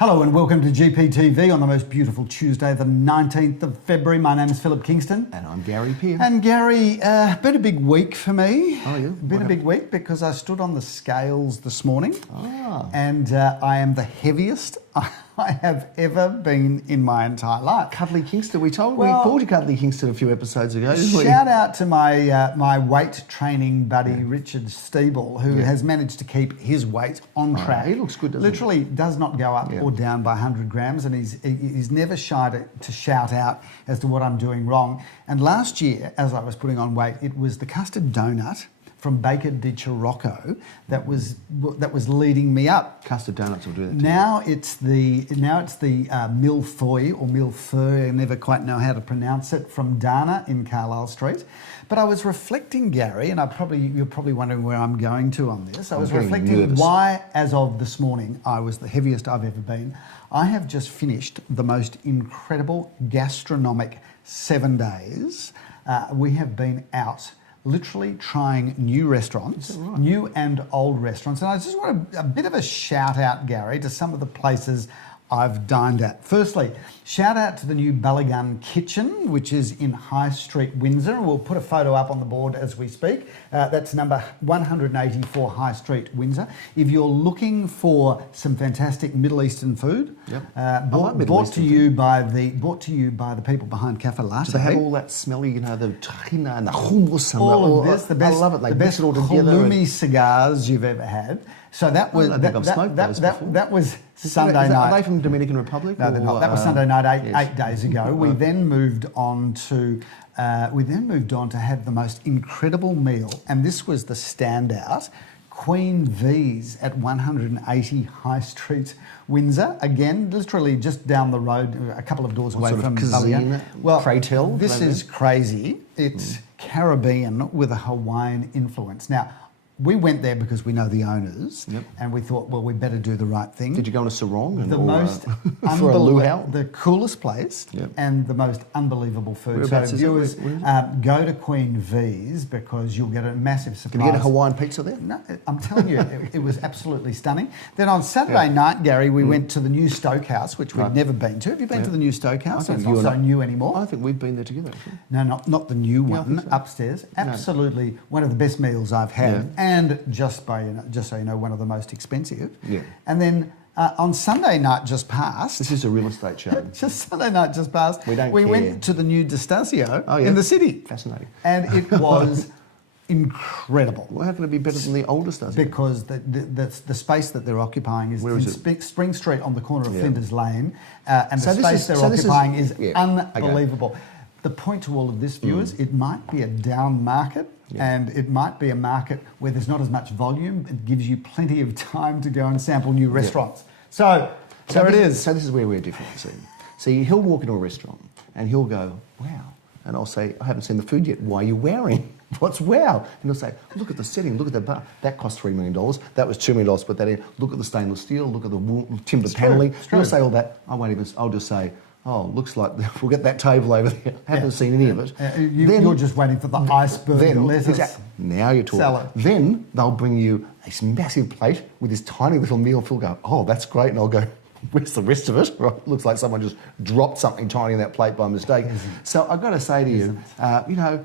Hello and welcome to GPTV on the most beautiful Tuesday, the 19th of February. My name is Philip Kingston. And I'm Gary Peer. And Gary, been a big week for me. Oh, yeah? Been a big week because I stood on the scales this morning and Ah. I am the heaviest I have ever been in my entire life. Cuddly Kingston. We Well, called you Cuddly Kingston a few episodes ago, didn't we? Shout out to my my weight training buddy Richard Steeble, who has managed to keep his weight on track. He looks good, doesn't he? Literally does not go up or down by 100 grams, and he's never shy to shout out as to what I'm doing wrong. And last year, as I was putting on weight, it was the custard donut from Baker di Chirocco that was leading me up. Custard donuts will do that too. Now it's the millefeuille or millefeuille, I never quite know how to pronounce it, from Dana in Carlisle Street. But I was reflecting, Gary, and you're probably wondering where I'm going to on this. I was reflecting nervous. why, as of this morning, I was the heaviest I've ever been. I have just finished the most incredible gastronomic 7 days. We have been out literally trying new restaurants, new and old restaurants. And I just want a bit of a shout out, Gary, to some of the places I've dined at. Firstly, shout out to the new Ballaghan Kitchen, which is in High Street, Windsor. We'll put a photo up on the board as we speak. That's number 184 High Street, Windsor. If you're looking for some fantastic Middle Eastern food, brought to you by the people behind Cafe Latte. Do they have all that smelly, the tahina and the hummus and all of this, the best, I love it. They the best mix it all together. halloumi cigars you've ever had. So that was that was Sunday night. Are they from Dominican Republic? No, they're not. That was Sunday night, eight days ago. We then moved on to have the most incredible meal, and this was the standout. Queen V's at 180 High Street, Windsor. Again, literally just down the road, a couple of doors away from cuisine. Well, pray tell. This is crazy. It's Caribbean with a Hawaiian influence. Now, we went there because we know the owners, and we thought, well, we better do the right thing. Did you go on a sarong? The most for a luau? the coolest place and the most unbelievable food. So Whereabouts is viewers, it? go to Queen V's because you'll get a massive surprise. Can you get a Hawaiian pizza there? No, I'm telling you, it was absolutely stunning. Then on Saturday night, Gary, we went to the new Stokehouse, which we'd never been to. Have you been to the new Stokehouse? It's not so new anymore. I think we've been there together, actually. No, not the new one, upstairs. Absolutely one of the best meals I've had, and just so you know, one of the most expensive. Yeah. And then on Sunday night just past... This is a real estate show. Just Sunday night just past, we went to the new Distasio in the city. Fascinating. And it was incredible. Well, how can it be better than the old Distasio? Because the space that they're occupying is in Spring Street on the corner of Flinders Lane, and the space they're occupying is unbelievable. Okay. The point to all of this, viewers, it might be a down market, and it might be a market where there's not as much volume. It gives you plenty of time to go and sample new restaurants. So it is. So this is where we're different, See, he'll walk into a restaurant and he'll go, wow. And I'll say, I haven't seen the food yet. Why are you wearing? What's wow? And he'll say, look at the setting, look at the bar. That cost $3 million. That was $2 million to put that in. Look at the stainless steel, look at the timber panelling. He'll say all that. I'll just say, oh, looks like we'll get that table over there. Haven't seen any of it. You're just waiting for the iceberg lettuce. Now you're talking. Salad. Then they'll bring you a massive plate with this tiny little meal. Phil go, oh, that's great. And I'll go, where's the rest of it? Right. Looks like someone just dropped something tiny in that plate by mistake. So I've got to say to you,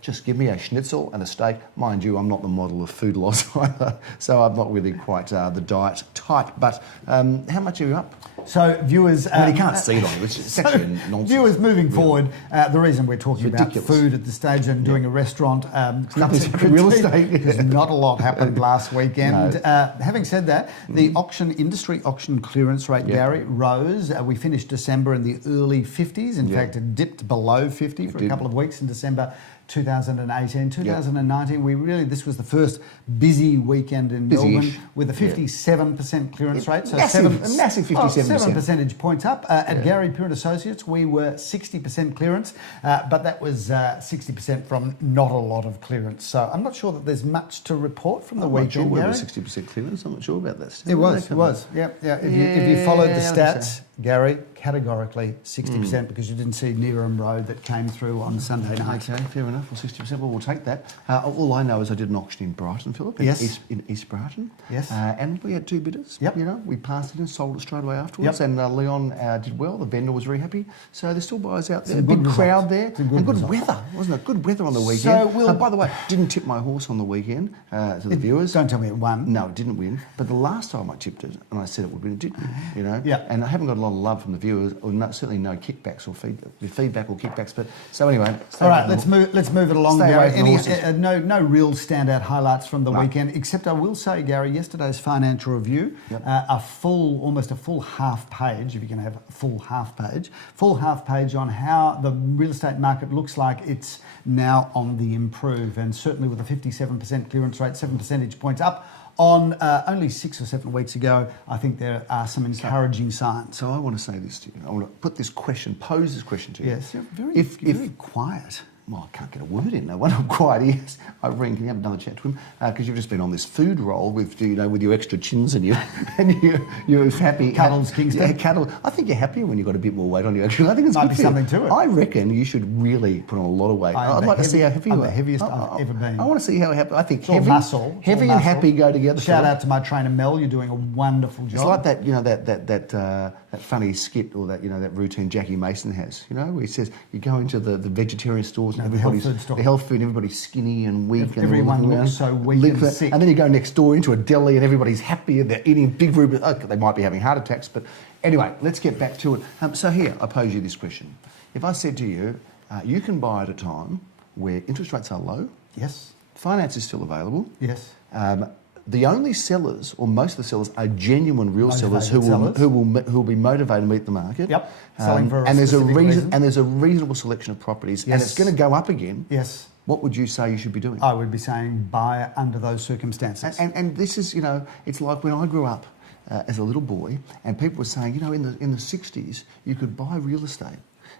just give me a schnitzel and a steak. Mind you, I'm not the model of food loss either, so I'm not really quite the diet type. But how much are you up? So viewers... you can't see it on it, which is actually nonsense. Viewers, moving forward, the reason we're talking about food at this stage and doing a restaurant... real estate. Because not a lot happened last weekend. Having said that, the industry auction clearance rate, Gary, rose. We finished December in the early 50s. In fact, it dipped below 50 for a couple of weeks in December 2018. 2019, this was the first busy weekend in Melbourne with a 57% clearance rate. So massive 57%. 7 percentage points up. At Gary Peer & Associates, we were 60% clearance, but that was 60% from not a lot of clearance. So I'm not sure that there's much to report from the weekend, Gary. Gary. We were 60% clearance. I'm not sure about that. It was. Yeah. If you followed the stats, Gary, categorically 60% because you didn't see Needham Road that came through on Sunday night. Okay, fair enough. Well, 60%. Well, we'll take that. All I know is I did an auction in Brighton, Philip. Yes. In East Brighton. Yes. And we had 2 bidders. Yep. You know, we passed it and sold it straight away afterwards. Yep. And Leon did well. The vendor was very happy. So there's still buyers out there. Some Big good crowd results. there. Some good And good results. weather, wasn't it? Good weather on the weekend. So we'll- by the way, didn't tip my horse on the weekend to the viewers. Don't tell me it won. No, it didn't win. But the last time I tipped it, and I said it would win, it did win, you know? Yeah. And I haven't got a lot of love from the viewers, or certainly no kickbacks or feedback or kickbacks. But so anyway. All right, let's move it along, Stay Gary. away from the horses. No real standout highlights from the weekend, except I will say, Gary, yesterday's financial review, almost a full half page, if you can have a full half page on how the real estate market looks like it's now on the improve, and certainly with a 57% clearance rate, 7 percentage points up on only 6 or 7 weeks ago. I think there are some encouraging signs. So I want to say this to you. I want to pose this question to you. Yes, you're very quiet. Well, I can't get a word in. No, when I'm quiet, yes. I ring. Can you have another chat to him? Because you've just been on this food roll with, you know, with your extra chins and you're happy. Cuddles, Kingston. Yeah, cuddle. I think you're happier when you've got a bit more weight on you. Actually, I think it's Might good be for you. something to it. I reckon you should really put on a lot of weight. I'm I'd the like to see how heavy you I'm are. the heaviest I've ever been. I want to see how happy. I think It's all heavy, muscle. It's all heavy and muscle. happy go together. Shout Philip. out to my trainer Mel. You're doing a wonderful job. It's like that, you know, that funny skit or that, you know, that routine Jackie Mason has, you know, where he says you go into the vegetarian stores and No, the health everybody's food store. the health food, everybody's skinny and weak. And Everyone they're looking looks around, so weak and sick. And then you go next door into a deli and everybody's happy and they're eating big ruby. Okay, they might be having heart attacks, but anyway, let's get back to it. So here, I pose you this question. If I said to you, you can buy at a time where interest rates are low, Yes. finance is still available, Yes. the only sellers, or most of the sellers, are genuine real sellers Motivated who will be motivated to meet the market. Yep. Selling for a and there's a specific reason. and there's a reasonable selection of properties, and Yes. it's going to go up again. Yes. What would you say you should be doing? I would be saying buy under those circumstances. And this is, you know, it's like when I grew up as a little boy, and people were saying, you know, in the 60s you could buy real estate.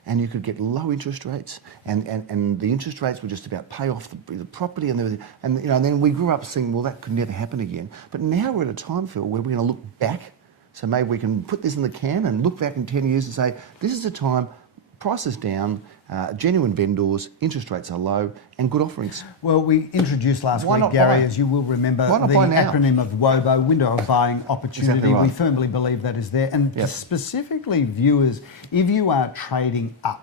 And you could get low interest rates, and the interest rates were just about pay off the property and everything. And you know, and then we grew up saying, well, that could never happen again. But now we're at a time, Phil, where we're going to look back. So maybe we can put this in the can and look back in 10 years and say, this is a time, prices down, genuine vendors, interest rates are low, and good offerings. Well, we introduced last Why week, not Gary, buy? as you will remember, Why not the buy now? acronym of WOBO, Window of Buying Opportunity. Exactly right. We firmly believe that is there. And Yep. specifically viewers, if you are trading up,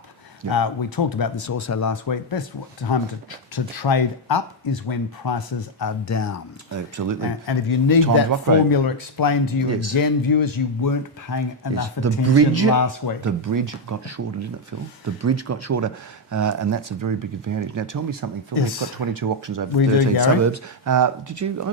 we talked about this also last week, best time to trade up is when prices are down. Absolutely. And if you need Time to that upgrade. formula explained to you Yes. again, viewers, you weren't paying enough The attention bridge last week. The bridge got shorter, didn't it, Phil? The bridge got shorter, and that's a very big advantage. Now, tell me something, Phil. Yes. We've got 22 auctions over We do, 13 Gary. suburbs. I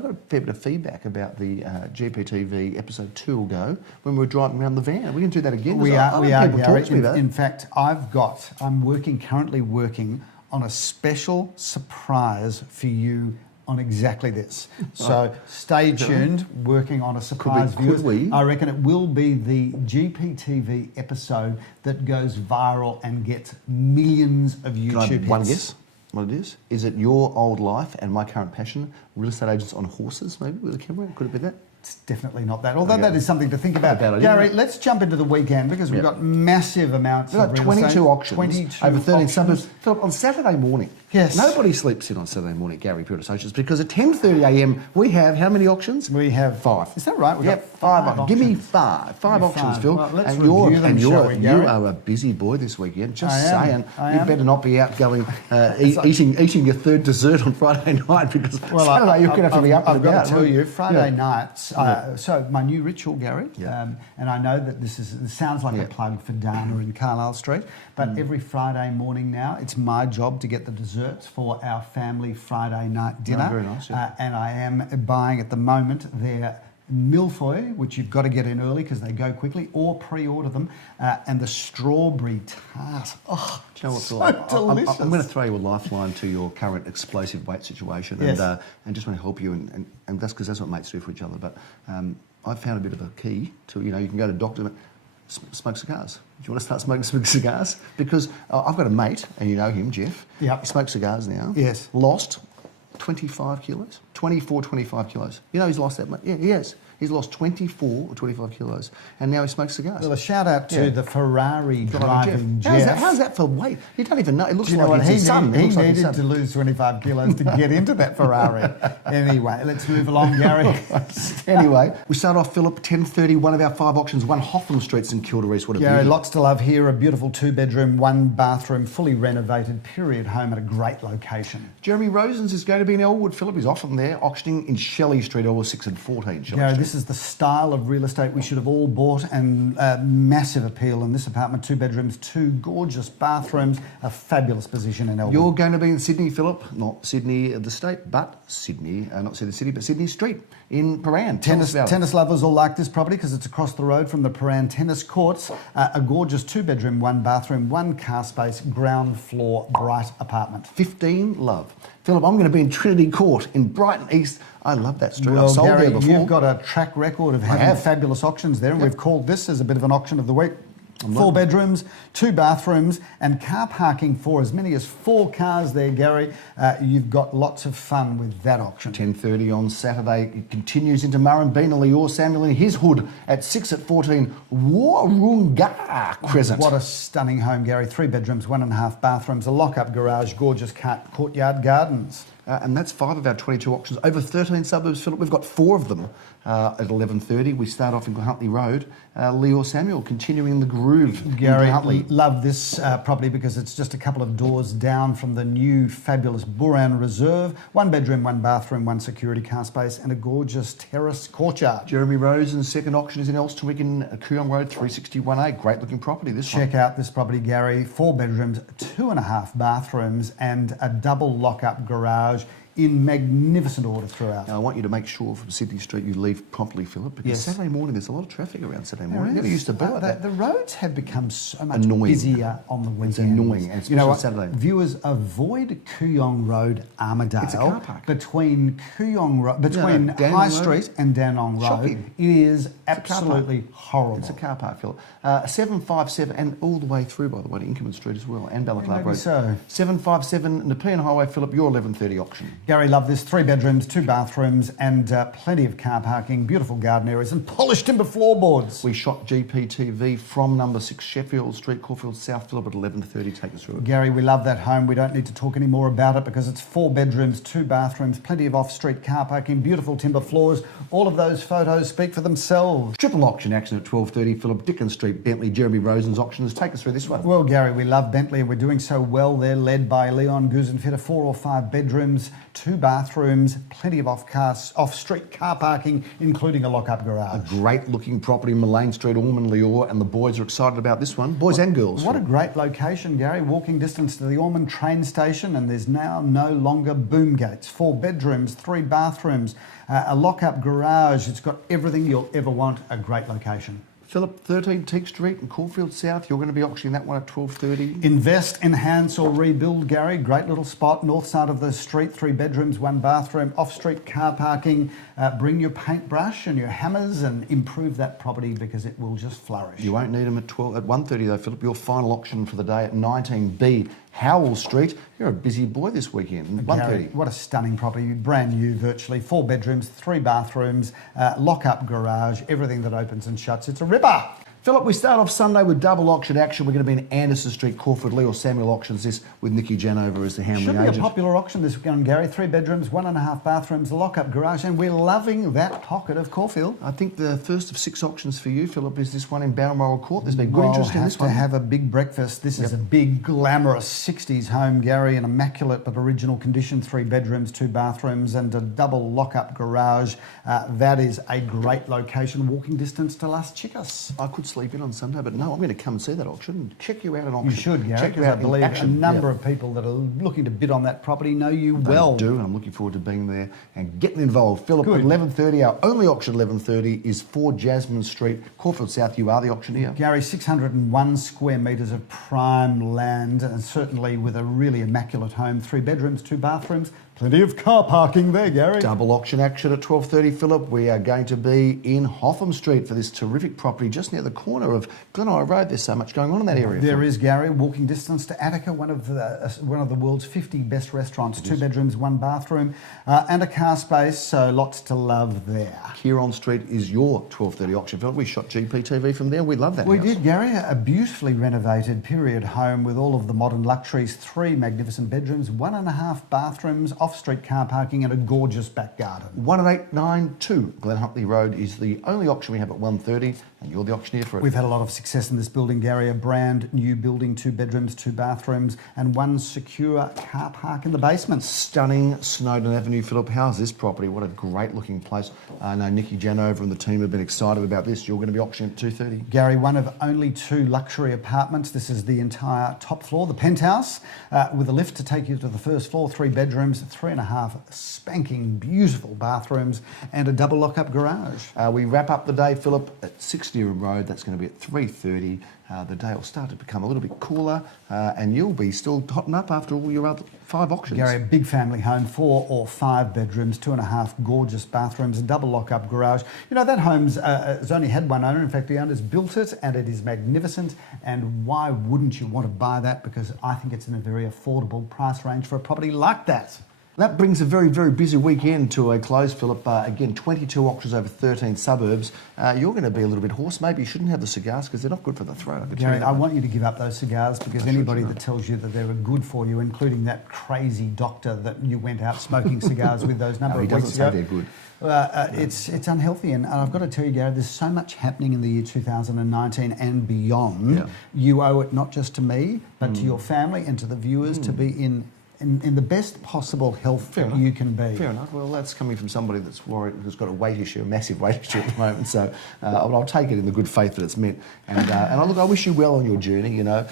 got a fair bit of feedback about the GPTV episode 2 ago when we were driving around the van. We're going to do that again. We I are, know people Gary. talk to me about it. In fact, I'm currently working on a special surprise for you on exactly this. So stay tuned, working on a surprise, could viewers. we? I reckon it will be the GPTV episode that goes viral and gets millions of YouTube Can I have one hits. guess what it is? Is it your old life and my current passion, real estate agents on horses, maybe, with a camera? Could it be that? It's definitely not that, although Okay. that is something to think about. Bad idea, Gary, isn't it? let's jump into the weekend because we've Yep. got massive amounts We've of got real 22 estate. auctions 22 over 13 auctions. suburbs. Philip, on Saturday morning, Yes. nobody sleeps in on Saturday morning at Gary Pure Associates because at 10:30 a.m. we have how many auctions? We have 5. Is that right? We've Yep, got 5. auctions. Give me 5. 5 Give me auctions, 5. Phil. Well, let's and review them, shall we, you Gary? are a busy boy this weekend. Just I am. saying, I you am. better not be out going eating your third dessert on Friday night because Saturday you're going to have to be up and I've got about. to tell you, Friday Yeah. nights. So my new ritual, Gary, Yeah. and I know that this sounds like Yeah. a plug for Dana in Carlisle Street, but every Friday morning now, it's my job to get the desserts for our family Friday night dinner. very nice, yeah. And I am buying at the moment their millefeuille, which you've got to get in early because they go quickly, or pre-order them, and the strawberry tart. Oh, Do you know what, so Phil? delicious. I'm going to throw you a lifeline to your current explosive weight situation, Yes. and just want to help you, and that's because that's what mates do for each other. But I found a bit of a key to, you can go to doctor, smoke cigars. Do you want to start smoking some cigars? Because I've got a mate, and you know him, Jeff. Yep. He smokes cigars now. Yes. Lost 25 kilos. 24, 25 kilos. You know he's lost that much? Yeah, he has. He's lost 24 or 25 kilos, and now he smokes cigars. Well, a shout out to the Ferrari driving Jeff. How's that for weight? You don't even know. It looks Do you know like what? his son. He needed to lose 25 kilos to get into that Ferrari. Anyway, let's move along, Gary. Anyway, we start off, Philip, 10:30, one of our 5 auctions, 1 Hotham Street, St Kilda East. What a Gary, beauty. lots to love here. A beautiful 2-bedroom, 1-bathroom, fully renovated period home at a great location. Jeremy Rosen's is going to be in Elwood, Philip. He's often there, auctioning in Shelley Street, Elwood 6 and 14 Shelley Gary, Street. this is the style of real estate we should have all bought, and massive appeal in this apartment. 2 bedrooms, 2 gorgeous bathrooms, a fabulous position in Elwood. You're going to be in Sydney, Philip. Not Sydney the state, but Sydney, not Sydney City, but Sydney Street in Paran. Tennis lovers will like this property because it's across the road from the Paran tennis courts. A gorgeous 2-bedroom, 1-bathroom, 1 car space, ground floor, bright apartment. 15 Love. Philip, I'm going to be in Trinity Court in Brighton East. I love that street. Well, I've sold Gary, there before. you've got a track record of having fabulous auctions there, and we've called this as a bit of an auction of the week. 4 bedrooms, 2 bathrooms, and car parking for as many as 4 cars there, Gary. You've got lots of fun with that auction. 10:30 on Saturday. It continues into Murrumbina. Leo Samuel in his hood at 6 at 14 Warunga Crescent. What a stunning home, Gary. 3 bedrooms, 1.5 bathrooms, a lock-up garage, gorgeous courtyard gardens. And that's 5 of our 22 auctions. Over 13 suburbs, Philip. We've got 4 of them at 11:30. We start off in Huntley Road. Leo Samuel continuing the groove. Gary, in Huntley. love this property because it's just a couple of doors down from the new fabulous Buran Reserve. 1 bedroom, 1 bathroom, 1 security car space, and a gorgeous terrace courtyard. Jeremy Rosen's second auction is in Elsternwick in Kooyong Road, 361A. Great looking property, this one. Check out this property, Gary. 4 bedrooms, 2.5 bathrooms, and a double lock-up garage in magnificent order throughout. Now, I want you to make sure from Sydney Street you leave promptly, Philip, because Yes. Saturday morning there's a lot of traffic around Saturday morning. It never used to be like that. The roads have become so much Annoying. busier on the weekends. It's annoying, and You know especially what? Saturday. Viewers, avoid Kooyong Road, Armadale. It's a car park. Between Kooyong Road, between Dandenong High Road. Street and Dandenong Road. Shocking. It is It's a car park. absolutely horrible. It's a car park, Philip. 757 and all the way through, by the way, to Inkerman Street as well, and Balaclava maybe Road. so. 757 Nepean Highway, Philip, your 11:30 auction. Gary, love this. 3 bedrooms, 2 bathrooms, and plenty of car parking, beautiful garden areas, and polished timber floorboards. We shot GPTV from number 6 Sheffield Street, Caulfield South, Philip, at 11:30. Take us through it. Gary, we love that home. We don't need to talk any more about it because it's 4 bedrooms, 2 bathrooms, plenty of off-street car parking, beautiful timber floors. All of those photos speak for themselves. Triple auction action at 12:30. Philip, Dickens Street, Bentley, Jeremy Rosen's auctions. Take us through this one. Well, Gary, we love Bentley and we're doing so well. They're led by Leon Guzenfitter, 4 or 5 bedrooms, 2 bathrooms, plenty of off-street car parking, including a lock-up garage. Great looking property, Mullane Street, Ormond, Leor, and the boys are excited about this one. Boys and girls. What a great location, Gary. Walking distance to the Ormond train station, and there's now no longer boom gates. 4 bedrooms, 3 bathrooms, a lock-up garage. It's got everything you'll ever want. A great location. Philip, 13 Teague Street in Caulfield South. You're going to be auctioning that one at 12:30. Invest, enhance or rebuild, Gary. Great little spot, north side of the street, 3 bedrooms, 1 bathroom, off-street car parking. Bring your paintbrush and your hammers and improve that property because it will just flourish. You won't need them at 1:30 though, Philip. Your final auction for the day at 19B Howell Street. You're a busy boy this weekend. 1:30. Gary, what a stunning property. Brand new virtually. 4 bedrooms, 3 bathrooms, lock-up garage, everything that opens and shuts. It's a ripper. Philip, we start off Sunday with double auction action. We're going to be in Anderson Street, Caulfield, Leo Samuel auctions this with Nikki Janover as the handling Should be agent. a popular auction this weekend, Gary. 3 bedrooms, 1.5 bathrooms, a lock-up garage, and we're loving that pocket of Caulfield. I think the first of 6 auctions for you, Philip, is this one in Balmoral Court. There's been good Well, interest in have this to one. have a big breakfast. This is a big, glamorous 60s home, Gary, an immaculate but original condition, 3 bedrooms, 2 bathrooms, and a double lock-up garage. That is a great location, walking distance to Las Chicas. I could sleep in on Sunday, but no, I'm going to come and see that auction and check you out at auction. You should, Gary, check you because I out in believe action. a number of people that are looking to bid on that property know you well. I do, and I'm looking forward to being there and getting involved. Philip, Good. at 11:30, our only auction at 11:30 is 4 Jasmine Street, Caulfield South. You are the auctioneer. Gary, 601 square metres of prime land, and certainly with a really immaculate home. 3 bedrooms, 2 bathrooms, plenty of car parking there, Gary. Double auction action at 12:30, Philip. We are going to be in Hotham Street for this terrific property just near the corner of Glenora Road. There's so much going on in that area. There is, Gary. Walking distance to Attica, one of the world's 50 best restaurants. 2 bedrooms, 1 bathroom, and a car space. So lots to love there. Kieron Street is your 12:30 auction, Philip. We shot GPTV from there. We love that We house. did, Gary. A beautifully renovated period home with all of the modern luxuries. 3 magnificent bedrooms, 1.5 bathrooms, off-street car parking, and a gorgeous back garden. 18892 Glen Huntly Road is the only auction we have at 1:30, and you're the auctioneer for it. We've had a lot of success in this building, Gary. A brand new building, 2 bedrooms, 2 bathrooms, and 1 secure car park in the basement. Stunning Snowdon Avenue, Philip. How's this property? What a great looking place. I know Nikki Janover and the team have been excited about this. You're going to be auctioning at 2:30. Gary, one of only 2 luxury apartments. This is the entire top floor, the penthouse, with a lift to take you to the first floor. 3 bedrooms, 3.5 spanking beautiful bathrooms, and a double lock-up garage. We wrap up the day, Philip, at 60 Road. That's going to be at 3:30. The day will start to become a little bit cooler, and you'll be still totting up after all your other 5 auctions. Gary, a big family home, 4 or 5 bedrooms, 2.5 gorgeous bathrooms, a double lock-up garage. You know, that home's has only had one owner. In fact, the owner's built it, and it is magnificent. And why wouldn't you want to buy that? Because I think it's in a very affordable price range for a property like that. That brings a very, very busy weekend to a close, Philip. Again, 22 auctions over 13 suburbs. You're going to be a little bit hoarse. Maybe you shouldn't have the cigars because they're not good for the throat. Gary, I want you to give up those cigars because anybody that tells you that they were good for you, including that crazy doctor that you went out smoking cigars with those number of weeks ago. He doesn't say they're good. It's unhealthy, and I've got to tell you, Gary, there's so much happening in the year 2019 and beyond. Yeah. You owe it not just to me, but to your family and to the viewers to be in the best possible health that you can be. Fair enough. Well, that's coming from somebody that's worried, who's got a weight issue, a massive weight issue at the moment. So I'll take it in the good faith that it's meant. And I wish you well on your journey. You know,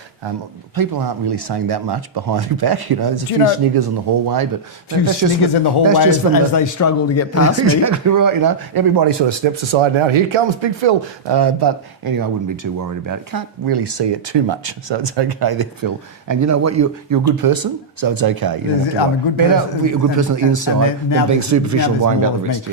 people aren't really saying that much behind your back. You know, there's a few sniggers in the hallway, but sniggers in the hallway as they struggle to get past me. Exactly right. You know, everybody sort of steps aside now. Here comes Big Phil. But anyway, I wouldn't be too worried about it. Can't really see it too much, so it's okay there, Phil. And you know what? You're a good person, so it's okay. I'm a good person. A good person on the inside than being superficial and worrying about the rest.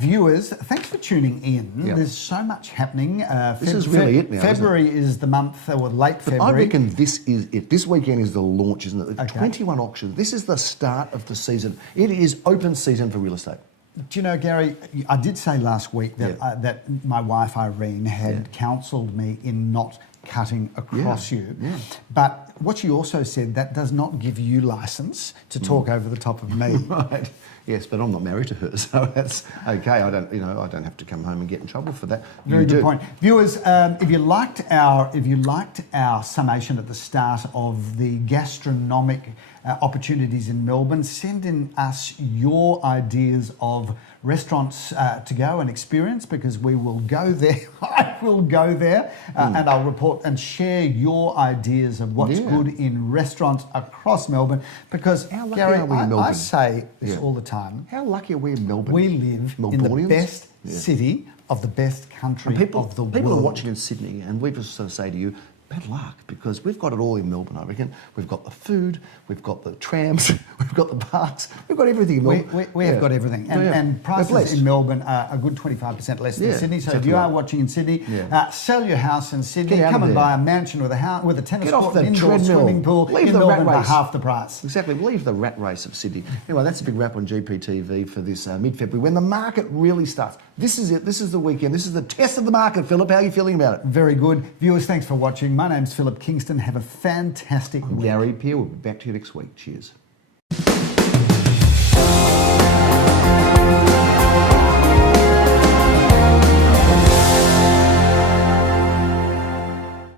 Viewers, thanks for tuning in. Yeah. There's so much happening. This is really it now. February is the month, or late February. I reckon this is it. This weekend is the launch, isn't it? 21 auctions. This is the start of the season. It is open season for real estate. Do you know, Gary, I did say last week that that my wife Irene had counselled me in not cutting across you. Yeah. But what she also said, that does not give you licence to talk over the top of me. Right. Yes, but I'm not married to her, so that's okay. I don't have to come home and get in trouble for that. Very good point. Viewers, if you liked our summation at the start of the gastronomic opportunities in Melbourne, send in us your ideas of restaurants to go and experience, because we will go there. I will go there and I'll report and share your ideas of what's good in restaurants across Melbourne, because Gary, I say this all the time. How lucky are we in Melbourne? We live in the best city of the best country of the world. People are watching in Sydney, and we just sort of say to you, bad luck, because we've got it all in Melbourne, I reckon. We've got the food, we've got the trams, we've got the parks, we've got everything in Melbourne. We have got everything. And prices in Melbourne are a good 25% less than Sydney. So if you are watching in Sydney, sell your house in Sydney, come and buy a mansion with a tennis court and indoor swimming pool in Melbourne for half the price. Exactly. Leave the rat race of Sydney. Anyway, that's a big wrap on GPTV for this mid-February, when the market really starts. This is it. This is the weekend. This is the test of the market, Philip. How are you feeling about it? Very good. Viewers, thanks for watching. My name's Philip Kingston. Have a fantastic week. Gary Peer. We'll be back to you next week. Cheers.